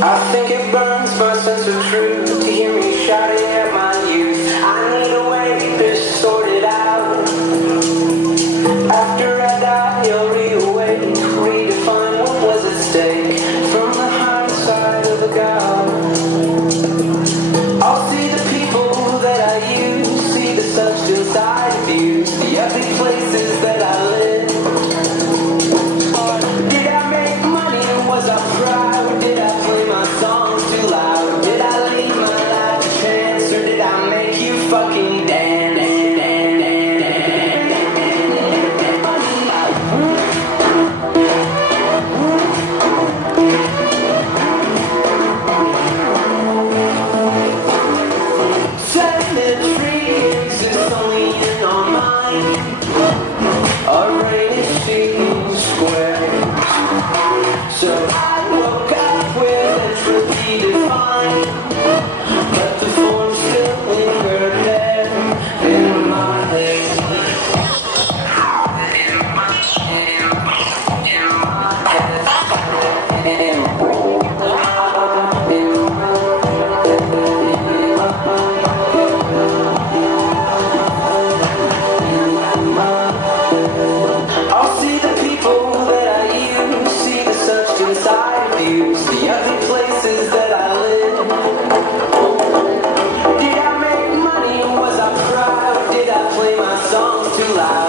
I think it burns my sense of truth to hear me shouting at my youth. I need a way to sort it out. After I die, you'll reawake, redefine what was at stake from the hindsight of a god. I'll see the people that I use, see the substance I abuse, the ugly places that I live. Did I make money? Was I proud? Did I play my songs too loud? Did I leave my life a chance, or did I make you fucking dance? So I woke up with entropy defined, but the form still lingered there in my head. I'll see the people that I use, see the substance I abuse, the ugly places that I live. Did I make money? Was I proud? Did I play my songs too loud?